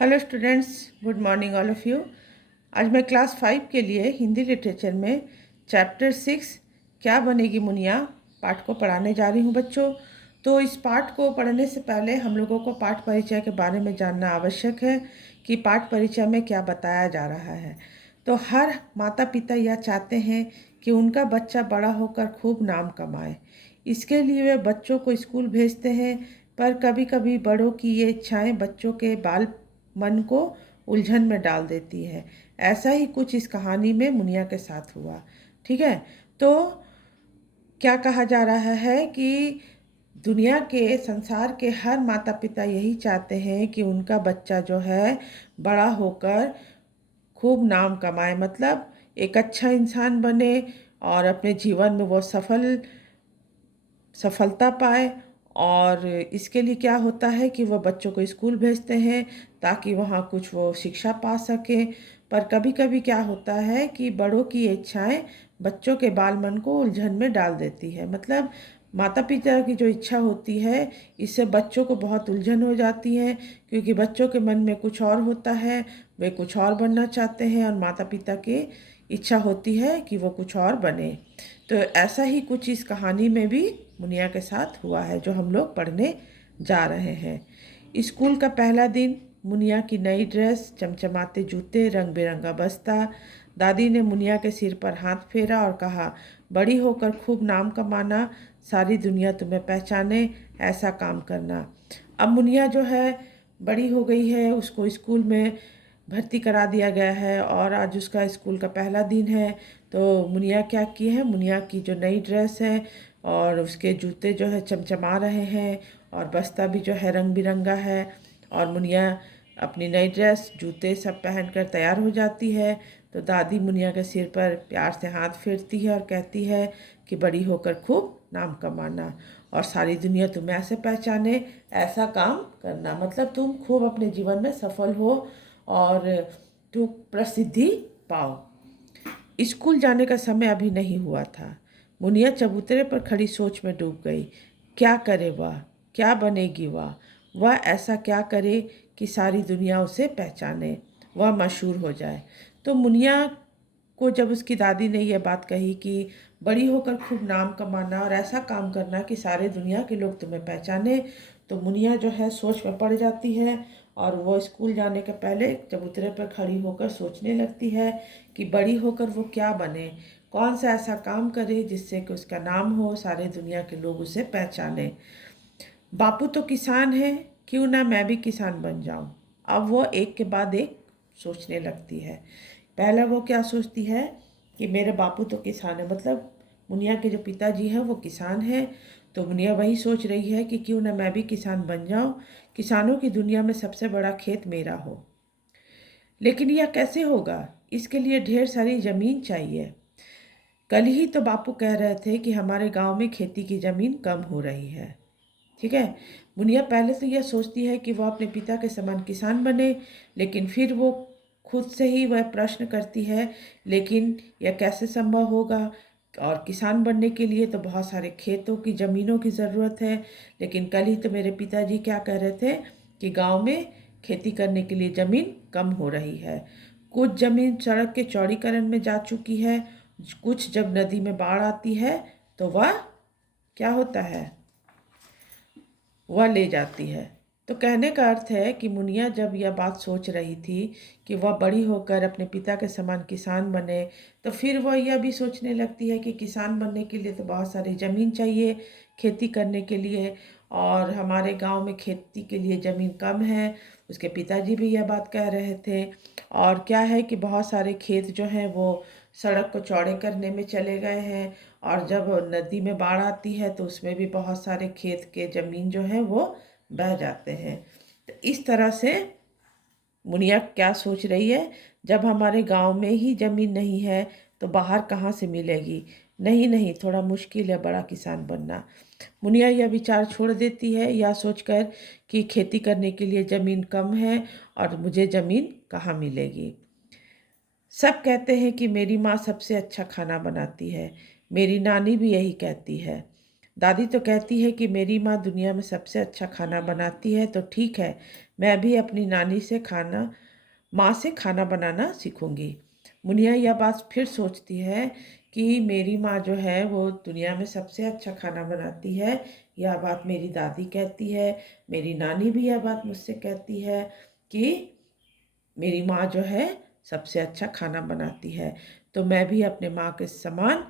Hello students, good morning all of you. आज मैं class 5 के लिए हिंदी लिटरेचर में चैप्टर 6 क्या बनेगी मुनिया पाठ को पढ़ाने जा रही हूँ बच्चों। तो इस पाठ को पढ़ने से पहले हम लोगों को पाठ परिचय के बारे में जानना आवश्यक है कि पाठ परिचय में क्या बताया जा रहा है। तो हर माता पिता यह चाहते हैं कि उनका बच्चा बड़ा होकर खूब नाम कमाए। इसके लिए वे बच्चों को स्कूल भेजते हैं, पर कभी कभी बड़ों की ये इच्छाएं बच्चों के बाल मन को उलझन में डाल देती है। ऐसा ही कुछ इस कहानी में मुनिया के साथ हुआ। ठीक है, तो क्या कहा जा रहा है कि दुनिया के संसार के हर माता पिता यही चाहते हैं कि उनका बच्चा जो है बड़ा होकर खूब नाम कमाए, मतलब एक अच्छा इंसान बने और अपने जीवन में वो सफलता पाए। और इसके लिए क्या होता है कि वह बच्चों को स्कूल भेजते हैं ताकि वहाँ कुछ वो शिक्षा पा सके। पर कभी कभी क्या होता है कि बड़ों की इच्छाएं बच्चों के बाल मन को उलझन में डाल देती है। मतलब माता पिता की जो इच्छा होती है, इससे बच्चों को बहुत उलझन हो जाती है, क्योंकि बच्चों के मन में कुछ और होता है, वे कुछ और बनना चाहते हैं, और माता पिता की इच्छा होती है कि वो कुछ और बने। तो ऐसा ही कुछ इस कहानी में भी मुनिया के साथ हुआ है, जो हम लोग पढ़ने जा रहे हैं। स्कूल का पहला दिन, मुनिया की नई ड्रेस, चमचमाते जूते, रंग बिरंगा बस्ता। दादी ने मुनिया के सिर पर हाथ फेरा और कहा, बड़ी होकर खूब नाम कमाना, सारी दुनिया तुम्हें पहचाने, ऐसा काम करना। अब मुनिया जो है बड़ी हो गई है, उसको स्कूल में भर्ती करा दिया गया है और आज उसका स्कूल का पहला दिन है। तो मुनिया क्या की है, मुनिया की जो नई ड्रेस है और उसके जूते जो है चमचमा रहे हैं, और बस्ता भी जो है रंग बिरंगा है। और मुनिया अपनी नई ड्रेस जूते सब पहनकर तैयार हो जाती है। तो दादी मुनिया के सिर पर प्यार से हाथ फेरती है और कहती है कि बड़ी होकर खूब नाम कमाना और सारी दुनिया तुम्हें ऐसे पहचाने, ऐसा काम करना, मतलब तुम खूब अपने जीवन में सफल हो और तुम प्रसिद्धि पाओ। स्कूल जाने का समय अभी नहीं हुआ था। मुनिया चबूतरे पर खड़ी सोच में डूब गई। क्या करे वह, क्या बनेगी वह ऐसा क्या करे कि सारी दुनिया उसे पहचाने, वह मशहूर हो जाए। तो मुनिया को जब उसकी दादी ने यह बात कही कि बड़ी होकर खूब नाम कमाना और ऐसा काम करना कि सारे दुनिया के लोग तुम्हें पहचाने, तो मुनिया जो है सोच में पड़ जाती है और वो स्कूल जाने के पहले चबूतरे पर खड़ी होकर सोचने लगती है कि बड़ी होकर वो क्या बने, कौन सा ऐसा काम करे जिससे कि उसका नाम हो, सारे दुनिया के लोग उसे पहचाने। बापू तो किसान है, क्यों ना मैं भी किसान बन जाऊं। अब वो एक के बाद एक सोचने लगती है। पहला वो क्या सोचती है कि मेरे बापू तो किसान है, मतलब मुनिया के जो पिताजी हैं वो किसान हैं। तो मुनिया वही सोच रही है कि क्यों ना मैं भी किसान बन जाऊं, किसानों की दुनिया में सबसे बड़ा खेत मेरा हो। लेकिन यह कैसे होगा, इसके लिए ढेर सारी ज़मीन चाहिए। कल ही तो बापू कह रहे थे कि हमारे गांव में खेती की ज़मीन कम हो रही है। ठीक है, मुनिया पहले तो यह सोचती है कि वह अपने पिता के समान किसान बने, लेकिन फिर वो खुद से ही वह प्रश्न करती है, लेकिन यह कैसे संभव होगा, और किसान बनने के लिए तो बहुत सारे खेतों की ज़मीनों की ज़रूरत है। लेकिन कल ही तो मेरे पिताजी क्या कह रहे थे कि गांव में खेती करने के लिए ज़मीन कम हो रही है। कुछ ज़मीन सड़क के चौड़ीकरण में जा चुकी है, कुछ जब नदी में बाढ़ आती है तो वह क्या होता है, वह ले जाती है। तो कहने का अर्थ है कि मुनिया जब यह बात सोच रही थी कि वह बड़ी होकर अपने पिता के समान किसान बने, तो फिर वह यह भी सोचने लगती है कि किसान बनने के लिए तो बहुत सारी ज़मीन चाहिए खेती करने के लिए, और हमारे गांव में खेती के लिए ज़मीन कम है। उसके पिताजी भी यह बात कह रहे थे। और क्या है कि बहुत सारे खेत जो हैं वो सड़क को चौड़े करने में चले गए हैं, और जब नदी में बाढ़ आती है तो उसमें भी बहुत सारे खेत के ज़मीन जो है वो बह जाते हैं। तो इस तरह से मुनिया क्या सोच रही है, जब हमारे गांव में ही ज़मीन नहीं है तो बाहर कहाँ से मिलेगी। नहीं नहीं, थोड़ा मुश्किल है बड़ा किसान बनना। मुनिया यह विचार छोड़ देती है, यह सोचकर कि खेती करने के लिए ज़मीन कम है और मुझे ज़मीन कहाँ मिलेगी। सब कहते हैं कि मेरी माँ सबसे अच्छा खाना बनाती है, मेरी नानी भी यही कहती है। दादी तो कहती है कि मेरी माँ दुनिया में सबसे अच्छा खाना बनाती है, तो ठीक है, मैं भी अपनी नानी से माँ से खाना बनाना सीखूंगी। मुनिया यह बात फिर सोचती है कि मेरी माँ जो है वो दुनिया में सबसे अच्छा खाना बनाती है। यह बात मेरी दादी कहती है, मेरी नानी भी यह बात मुझसे कहती है कि मेरी माँ जो है सबसे अच्छा खाना बनाती है। तो मैं भी अपने माँ के समान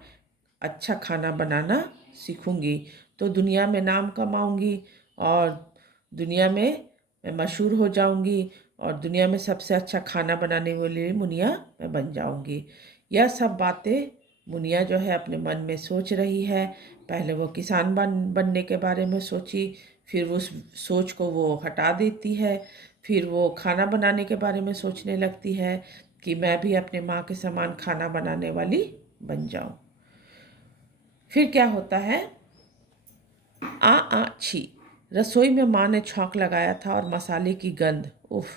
अच्छा खाना बनाना सीखूंगी, तो दुनिया में नाम कमाऊंगी और दुनिया में मैं मशहूर हो जाऊंगी और दुनिया में सबसे अच्छा खाना बनाने वाली मुनिया मैं बन जाऊंगी। यह सब बातें मुनिया जो है अपने मन में सोच रही है। पहले वो किसान बनने के बारे में सोची, फिर उस सोच को वो हटा देती है। फिर वो खाना बनाने के बारे में सोचने लगती है कि मैं भी अपने माँ के समान खाना बनाने वाली बन जाऊं। फिर क्या होता है, छी, रसोई में माँ ने छौंक लगाया था और मसाले की गंध, उफ,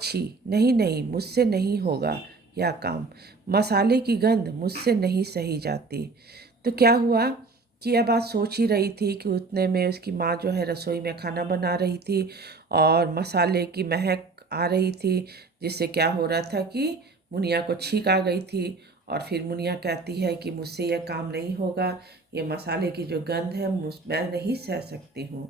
छी, नहीं नहीं, मुझसे नहीं होगा यह काम। मसाले की गंध मुझसे नहीं सही जाती। तो क्या हुआ कि यह बात सोच ही रही थी कि उतने में उसकी माँ जो है रसोई में खाना बना रही थी और मसाले की महक आ रही थी, जिससे क्या हो रहा था कि मुनिया को छींक आ गई थी। और फिर मुनिया कहती है कि मुझसे यह काम नहीं होगा, ये मसाले की जो गंध है मैं नहीं सह सकती हूँ।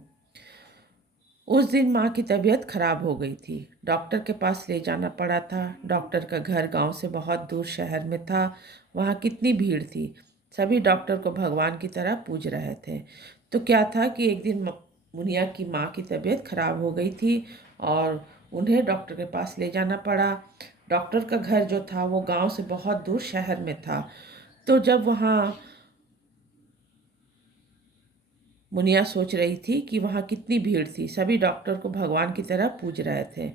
उस दिन माँ की तबीयत खराब हो गई थी, डॉक्टर के पास ले जाना पड़ा था। डॉक्टर का घर गांव से बहुत दूर शहर में था। वहाँ कितनी भीड़ थी, सभी डॉक्टर को भगवान की तरह पूज रहे थे। तो क्या था कि एक दिन मुनिया की माँ की तबीयत खराब हो गई थी और उन्हें डॉक्टर के पास ले जाना पड़ा। डॉक्टर का घर जो था वो गांव से बहुत दूर शहर में था। तो जब वहाँ मुनिया सोच रही थी कि वहाँ कितनी भीड़ थी, सभी डॉक्टर को भगवान की तरह पूज रहे थे।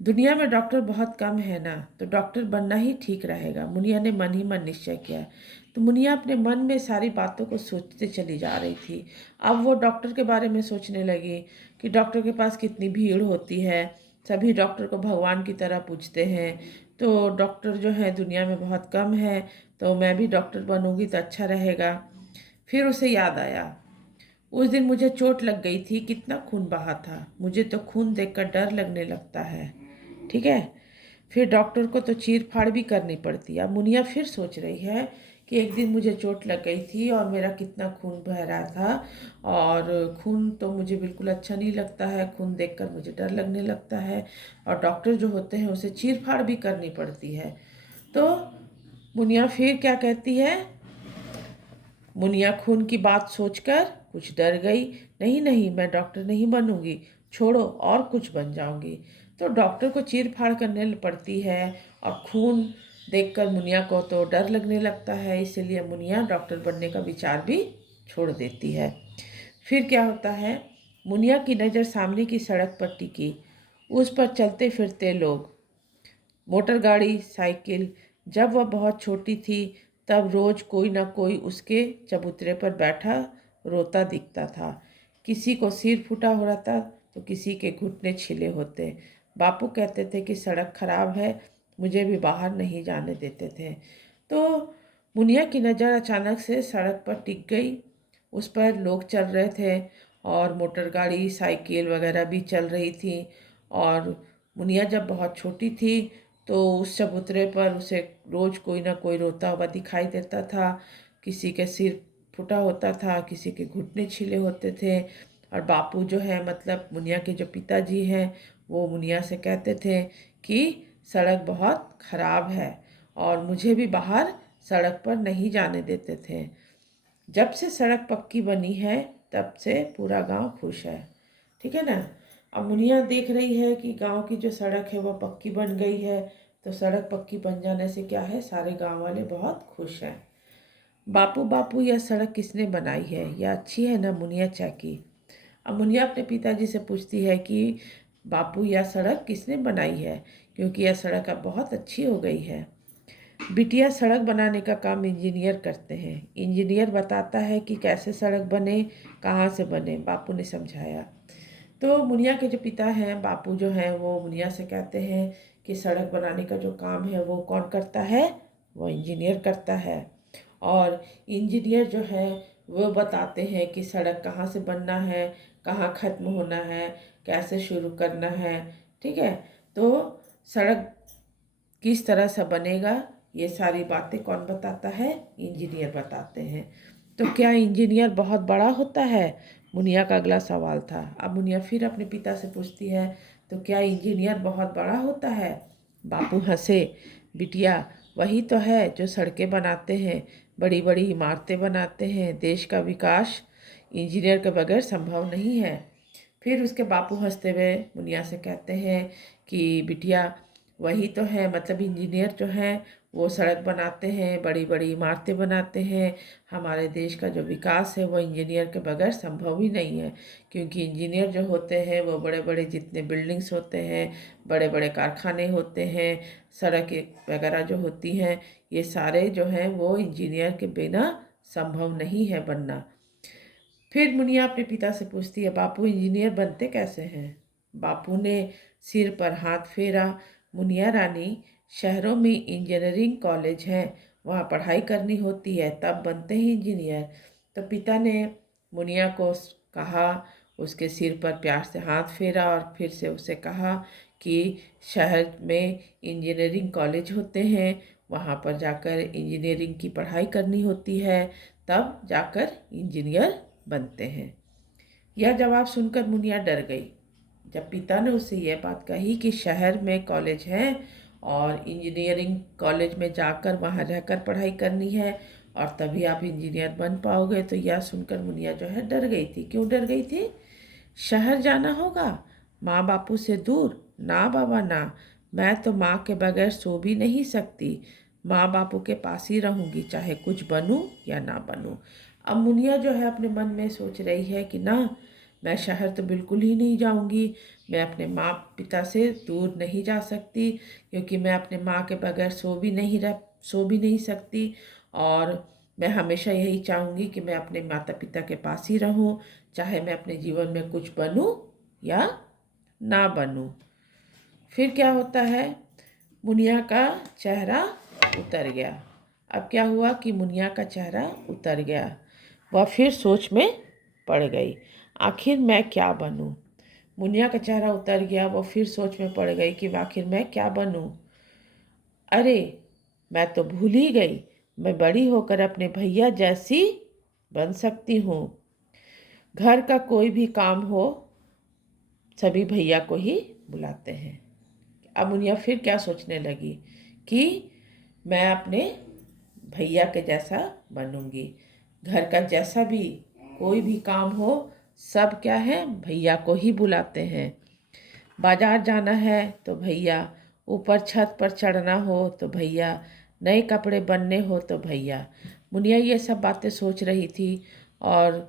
दुनिया में डॉक्टर बहुत कम है ना, तो डॉक्टर बनना ही ठीक रहेगा, मुनिया ने मन ही मन निश्चय किया। तो मुनिया अपने मन में सारी बातों को सोचते चली जा रही थी। अब वो डॉक्टर के बारे में सोचने लगी कि डॉक्टर के पास कितनी भीड़ होती है, सभी डॉक्टर को भगवान की तरह पूजते हैं, तो डॉक्टर जो है दुनिया में बहुत कम है, तो मैं भी डॉक्टर बनूंगी तो अच्छा रहेगा। फिर उसे याद आया, उस दिन मुझे चोट लग गई थी, कितना खून बहा था, मुझे तो खून देखकर डर लगने लगता है। ठीक है, फिर डॉक्टर को तो चीर फाड़ भी करनी पड़ती। अब मुनिया फिर सोच रही है कि एक दिन मुझे चोट लग गई थी और मेरा कितना खून बह रहा था और खून तो मुझे बिल्कुल अच्छा नहीं लगता है, खून देखकर मुझे डर लगने लगता है और डॉक्टर जो होते हैं उसे चीर फाड़ भी करनी पड़ती है। तो मुनिया फिर क्या कहती है, मुनिया खून की बात सोचकर कुछ डर गई। नहीं नहीं, मैं डॉक्टर नहीं बनूंगी, छोड़ो और कुछ बन जाऊंगी। तो डॉक्टर को चीर फाड़ करने पड़ती है और खून देखकर मुनिया को तो डर लगने लगता है, इसलिए मुनिया डॉक्टर बनने का विचार भी छोड़ देती है। फिर क्या होता है, मुनिया की नज़र सामने की सड़क पर टिकी। उस पर चलते फिरते लोग, मोटर गाड़ी, साइकिल। जब वह बहुत छोटी थी तब रोज कोई ना कोई उसके चबूतरे पर बैठा रोता दिखता था। किसी को सिर फूटा हो रहा था तो किसी के घुटने छिले होते। बापू कहते थे कि सड़क खराब है, मुझे भी बाहर नहीं जाने देते थे। तो मुनिया की नज़र अचानक से सड़क पर टिक गई। उस पर लोग चल रहे थे और मोटर गाड़ी, साइकिल वगैरह भी चल रही थी। और मुनिया जब बहुत छोटी थी तो उस चबूतरे पर उसे रोज कोई ना कोई रोता हुआ दिखाई देता था। किसी के सिर फूटा होता था, किसी के घुटने छिले होते थे। और बापू जो है, मतलब मुनिया के जो पिताजी हैं, वो मुनिया से कहते थे कि सड़क बहुत खराब है और मुझे भी बाहर सड़क पर नहीं जाने देते थे। जब से सड़क पक्की बनी है तब से पूरा गांव खुश है। ठीक है ना। अब मुनिया देख रही है कि गांव की जो सड़क है वह पक्की बन गई है, तो सड़क पक्की बन जाने से क्या है, सारे गांव वाले बहुत खुश हैं। बापू बापू, यह सड़क किसने बनाई है, यह अच्छी है ना, मुनिया चाकी। अब मुनिया अपने पिताजी से पूछती है कि बापू, यह सड़क किसने बनाई है, क्योंकि यह सड़क अब बहुत अच्छी हो गई है। बिटिया, सड़क बनाने का काम इंजीनियर करते हैं, इंजीनियर बताता है कि कैसे सड़क बने, कहाँ से बने, बापू ने समझाया। तो मुनिया के जो पिता हैं, बापू जो हैं, वो मुनिया से कहते हैं कि सड़क बनाने का जो काम है वो कौन करता है, वो इंजीनियर करता है। और इंजीनियर जो है वो बताते हैं कि सड़क कहाँ से बनना है, कहाँ ख़त्म होना है, कैसे शुरू करना है। ठीक है, तो सड़क किस तरह से बनेगा, ये सारी बातें कौन बताता है? इंजीनियर बताते हैं। तो क्या इंजीनियर बहुत बड़ा होता है? मुनिया का अगला सवाल था। अब मुनिया फिर अपने पिता से पूछती है, तो क्या इंजीनियर बहुत बड़ा होता है? बापू हंसे, बिटिया वही तो है जो सड़कें बनाते हैं, बड़ी बड़ी इमारतें बनाते हैं। देश का विकास इंजीनियर के बगैर संभव नहीं है। फिर उसके बापू हंसते हुए मुनिया से कहते हैं कि बिटिया वही तो है, मतलब इंजीनियर जो हैं वो सड़क बनाते हैं, बड़ी बड़ी इमारतें बनाते हैं। हमारे देश का जो विकास है वो इंजीनियर के बगैर संभव ही नहीं है, क्योंकि इंजीनियर जो होते हैं वो बड़े बड़े जितने बिल्डिंग्स होते हैं, बड़े बड़े कारखाने होते हैं, सड़क वगैरह जो होती हैं, ये सारे जो हैं वो इंजीनियर के बिना संभव नहीं है बनना। फिर मुनिया अपने पिता से पूछती है, बापू इंजीनियर बनते कैसे हैं? बापू ने सिर पर हाथ फेरा। मुनिया रानी, शहरों में इंजीनियरिंग कॉलेज हैं, वहाँ पढ़ाई करनी होती है, तब बनते हैं इंजीनियर। तो पिता ने मुनिया को कहा, उसके सिर पर प्यार से हाथ फेरा और फिर से उसे कहा कि शहर में इंजीनियरिंग कॉलेज होते हैं, वहाँ पर जाकर इंजीनियरिंग की पढ़ाई करनी होती है, तब जाकर इंजीनियर बनते हैं। यह जवाब सुनकर मुनिया डर गई। जब पिता ने उससे यह बात कही कि शहर में कॉलेज है और इंजीनियरिंग कॉलेज में जाकर वहाँ रहकर पढ़ाई करनी है और तभी आप इंजीनियर बन पाओगे, तो यह सुनकर मुनिया जो है डर गई थी। क्यों डर गई थी? शहर जाना होगा, माँ बापू से दूर? ना बाबा ना, मैं तो माँ के बगैर सो भी नहीं सकती। माँ बापू के पास ही रहूँगी, चाहे कुछ बनूँ या ना बनूँ। अब मुनिया जो है अपने मन में सोच रही है कि ना, मैं शहर तो बिल्कुल ही नहीं जाऊँगी, मैं अपने माँ पिता से दूर नहीं जा सकती, क्योंकि मैं अपने माँ के बगैर सो भी नहीं सकती। और मैं हमेशा यही चाहूँगी कि मैं अपने माता पिता के पास ही रहूँ, चाहे मैं अपने जीवन में कुछ बनूँ या ना बनूँ। फिर क्या होता है? मुनिया का चेहरा उतर गया। अब क्या हुआ कि मुनिया का चेहरा उतर गया। वह फिर सोच में पड़ गई, आखिर मैं क्या बनूं? मुनिया का चेहरा उतर गया, वो फिर सोच में पड़ गई कि आखिर मैं क्या बनूं? अरे, मैं तो भूल ही गई, मैं बड़ी होकर अपने भैया जैसी बन सकती हूँ। घर का कोई भी काम हो, सभी भैया को ही बुलाते हैं। अब मुनिया फिर क्या सोचने लगी कि मैं अपने भैया के जैसा बनूंगी। घर का जैसा भी कोई भी काम हो, सब क्या है, भैया को ही बुलाते हैं। बाजार जाना है तो भैया, ऊपर छत पर चढ़ना हो तो भैया, नए कपड़े बनने हो तो भैया। मुनिया ये सब बातें सोच रही थी और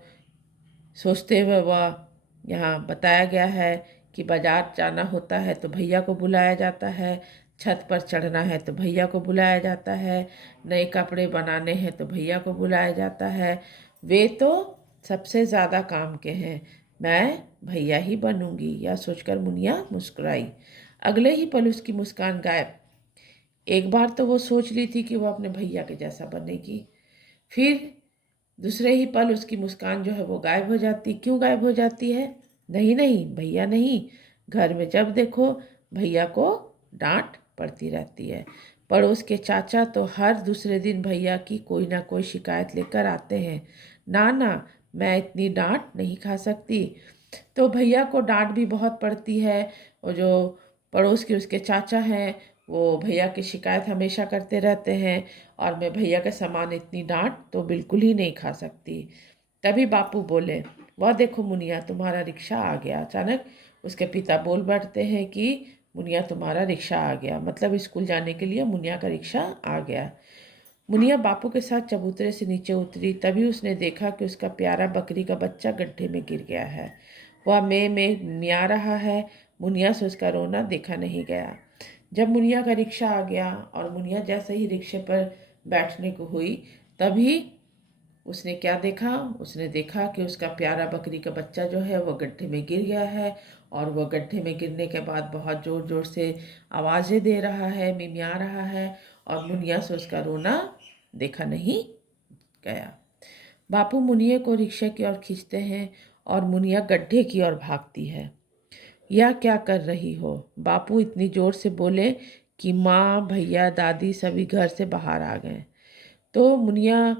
सोचते हुए वह यहाँ बताया गया है कि बाजार जाना होता है तो भैया को बुलाया जाता है, छत पर चढ़ना है तो भैया को बुलाया जाता है, नए कपड़े बनाने हैं तो भैया को बुलाया जाता है। वे तो सबसे ज़्यादा काम के हैं, मैं भैया ही बनूंगी। यह सोचकर मुनिया मुस्कुराई। अगले ही पल उसकी मुस्कान गायब। एक बार तो वो सोच रही थी कि वो अपने भैया के जैसा बनेगी, फिर दूसरे ही पल उसकी मुस्कान जो है वो गायब हो जाती। क्यों गायब हो जाती है? नहीं नहीं, भैया नहीं। घर में जब देखो भैया को डांट पड़ती रहती है। पड़ोस के चाचा तो हर दूसरे दिन भैया की कोई ना कोई शिकायत लेकर आते हैं। ना ना, मैं इतनी डांट नहीं खा सकती। तो भैया को डांट भी बहुत पड़ती है। और जो पड़ोस के उसके चाचा हैं, वो भैया की शिकायत हमेशा करते रहते हैं, और मैं भैया के समान इतनी डांट तो बिल्कुल ही नहीं खा सकती। तभी बापू बोले, वह देखो मुनिया, तुम्हारा रिक्शा आ गया। अचानक उसके पिता बोल बैठते हैं कि मुनिया तुम्हारा रिक्शा आ गया, मतलब स्कूल जाने के लिए मुनिया का रिक्शा आ गया। मुनिया बापू के साथ चबूतरे से नीचे उतरी, तभी उसने देखा कि उसका प्यारा बकरी का बच्चा गड्ढे में गिर गया है। वह में मिया रहा है। मुनिया से उसका रोना देखा नहीं गया। जब मुनिया का रिक्शा आ गया और मुनिया जैसे ही रिक्शे पर बैठने को हुई, तभी उसने क्या देखा? उसने देखा कि उसका प्यारा बकरी का बच्चा जो है वो गड्ढे में गिर गया है, और वह गड्ढे में गिरने के बाद बहुत ज़ोर ज़ोर से आवाज़ें दे रहा है, मिमिया रहा है, और मुनिया से उसका रोना देखा नहीं गया। बापू मुनिया को रिक्शा की ओर खींचते हैं और मुनिया गड्ढे की ओर भागती है। यह क्या कर रही हो? बापू इतनी जोर से बोले कि माँ, भैया, दादी सभी घर से बाहर आ गए। तो मुनिया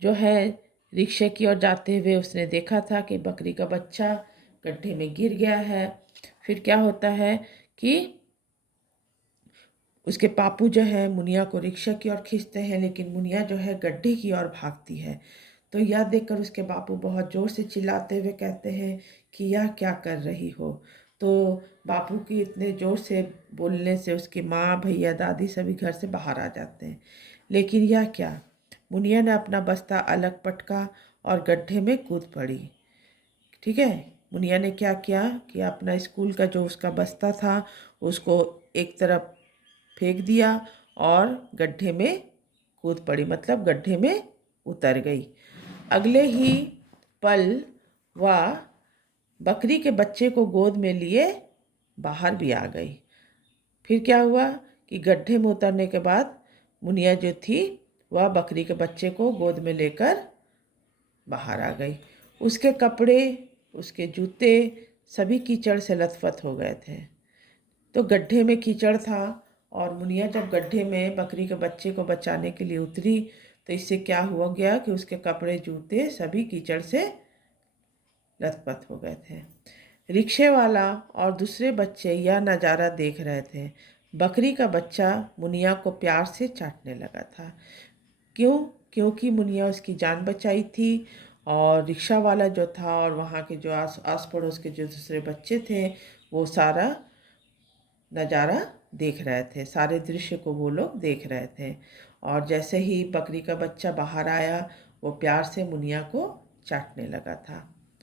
जो है रिक्शे की ओर जाते हुए उसने देखा था कि बकरी का बच्चा गड्ढे में गिर गया है। फिर क्या होता है कि उसके पापू जो है मुनिया को रिक्शा की ओर खींचते हैं, लेकिन मुनिया जो है गड्ढे की ओर भागती है। तो यह देखकर उसके बापू बहुत ज़ोर से चिल्लाते हुए कहते हैं कि यह क्या कर रही हो? तो बापू की इतने ज़ोर से बोलने से उसकी माँ, भैया, दादी सभी घर से बाहर आ जाते हैं। लेकिन यह क्या? मुनिया ने अपना बस्ता अलग पटका और गड्ढे में कूद पड़ी। ठीक है। मुनिया ने क्या किया कि अपना स्कूल का जो उसका बस्ता था उसको एक तरफ फेंक दिया और गड्ढे में कूद पड़ी, मतलब गड्ढे में उतर गई। अगले ही पल वह बकरी के बच्चे को गोद में लिए बाहर भी आ गई। फिर क्या हुआ कि गड्ढे में उतरने के बाद मुनिया जो थी वह बकरी के बच्चे को गोद में लेकर बाहर आ गई। उसके कपड़े, उसके जूते सभी कीचड़ से लथपथ हो गए थे। तो गड्ढे में कीचड़ था और मुनिया जब गड्ढे में बकरी के बच्चे को बचाने के लिए उतरी तो इससे क्या हुआ गया कि उसके कपड़े, जूते सभी कीचड़ से लथपथ हो गए थे। रिक्शे वाला और दूसरे बच्चे यह नज़ारा देख रहे थे। बकरी का बच्चा मुनिया को प्यार से चाटने लगा था। क्यों? क्योंकि मुनिया उसकी जान बचाई थी। और रिक्शा वाला जो था और वहाँ के जो आस पड़ोस के जो दूसरे बच्चे थे वो सारा नज़ारा देख रहे थे, सारे दृश्य को वो लोग देख रहे थे। और जैसे ही बकरी का बच्चा बाहर आया वो प्यार से मुनिया को चाटने लगा था।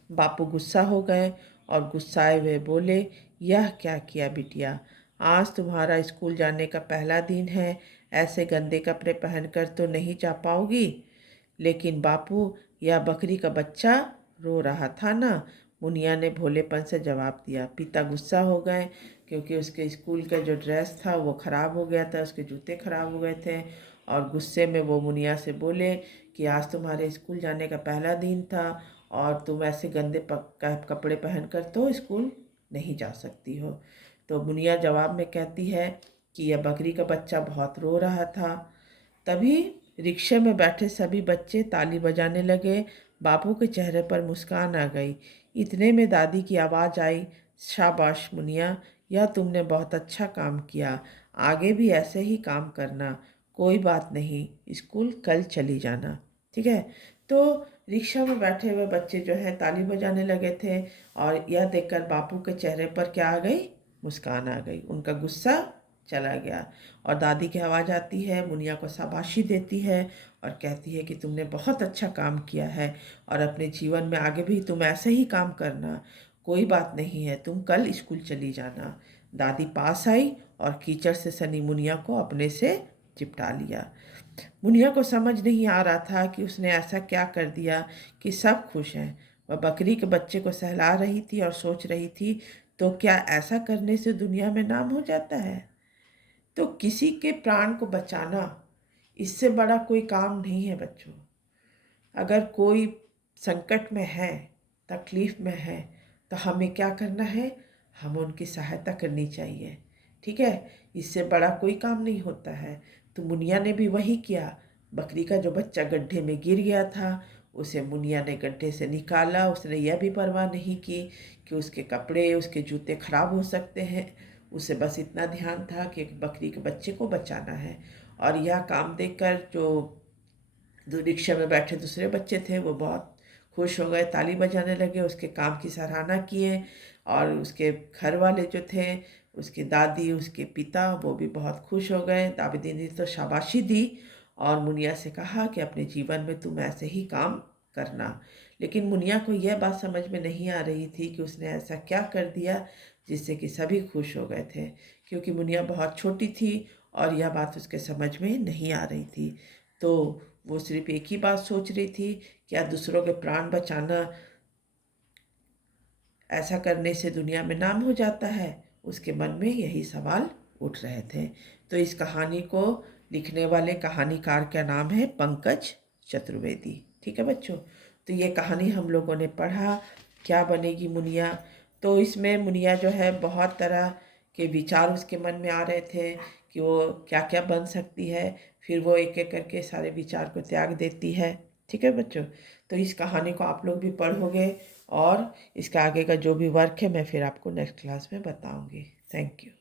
बापू गुस्सा हो गए और गुस्साए हुए बोले, यह क्या किया बिटिया? आज तुम्हारा स्कूल जाने का पहला दिन है, ऐसे गंदे कपड़े पहनकर तो नहीं जा पाओगी। लेकिन बापू, यह बकरी का बच्चा रो रहा था ना, मुनिया ने भोलेपन से जवाब दिया। पिता गुस्सा हो गए क्योंकि उसके स्कूल का जो ड्रेस था वो ख़राब हो गया था, उसके जूते ख़राब हो गए थे। और गुस्से में वो मुनिया से बोले कि आज तुम्हारे स्कूल जाने का पहला दिन था और तुम ऐसे गंदे कपड़े पहनकर तो स्कूल नहीं जा सकती हो। तो मुनिया जवाब में कहती है कि यह बकरी का बच्चा बहुत रो रहा था। तभी रिक्शे में बैठे सभी बच्चे ताली बजाने लगे। बापू के चेहरे पर मुस्कान आ गई। इतने में दादी की आवाज़ आई, शाबाश मुनिया, यह तुमने बहुत अच्छा काम किया। आगे भी ऐसे ही काम करना। कोई बात नहीं, स्कूल कल चली जाना। ठीक है। तो रिक्शा में बैठे हुए बच्चे जो है ताली बजाने लगे थे और यह देखकर बापू के चेहरे पर क्या आ गई? मुस्कान आ गई। उनका गुस्सा चला गया। और दादी की आवाज़ आती है, मुनिया को शाबाशी देती है और कहती है कि तुमने बहुत अच्छा काम किया है और अपने जीवन में आगे भी तुम ऐसे ही काम करना। कोई बात नहीं है, तुम कल स्कूल चली जाना। दादी पास आई और कीचड़ से सनी मुनिया को अपने से चिपटा लिया। मुनिया को समझ नहीं आ रहा था कि उसने ऐसा क्या कर दिया कि सब खुश हैं। वह बकरी के बच्चे को सहला रही थी और सोच रही थी, तो क्या ऐसा करने से दुनिया में नाम हो जाता है? तो किसी के प्राण को बचाना, इससे बड़ा कोई काम नहीं है बच्चों। अगर कोई संकट में है, तकलीफ़ में है, तो हमें क्या करना है? हमें उनकी सहायता करनी चाहिए। ठीक है। इससे बड़ा कोई काम नहीं होता है। तो मुनिया ने भी वही किया। बकरी का जो बच्चा गड्ढे में गिर गया था उसे मुनिया ने गड्ढे से निकाला। उसने यह भी परवाह नहीं की कि उसके कपड़े, उसके जूते खराब हो सकते हैं। उसे बस इतना ध्यान था कि बकरी के बच्चे को बचाना है। और यह काम देखकर जो रिक्शा में बैठे दूसरे बच्चे थे वो बहुत खुश हो गए, ताली बजाने लगे, उसके काम की सराहना किए। और उसके घर वाले जो थे, उसकी दादी, उसके पिता, वो भी बहुत खुश हो गए। दादी ने तो शाबाशी दी और मुनिया से कहा कि अपने जीवन में तुम ऐसे ही काम करना। लेकिन मुनिया को यह बात समझ में नहीं आ रही थी कि उसने ऐसा क्या कर दिया जिससे कि सभी खुश हो गए थे, क्योंकि मुनिया बहुत छोटी थी और यह बात उसके समझ में नहीं आ रही थी। तो वो सिर्फ एक ही बात सोच रही थी, क्या दूसरों के प्राण बचाना, ऐसा करने से दुनिया में नाम हो जाता है? उसके मन में यही सवाल उठ रहे थे। तो इस कहानी को लिखने वाले कहानीकार का नाम है पंकज चतुर्वेदी। ठीक है बच्चों। तो ये कहानी हम लोगों ने पढ़ा, क्या बनेगी मुनिया। तो इसमें मुनिया जो है बहुत तरह के विचार उसके मन में आ रहे थे कि वो क्या क्या बन सकती है। फिर वो एक एक करके सारे विचार को त्याग देती है। ठीक है बच्चों। तो इस कहानी को आप लोग भी पढ़ोगे और इसका आगे का जो भी वर्क है मैं फिर आपको नेक्स्ट क्लास में बताऊंगी। Thank you.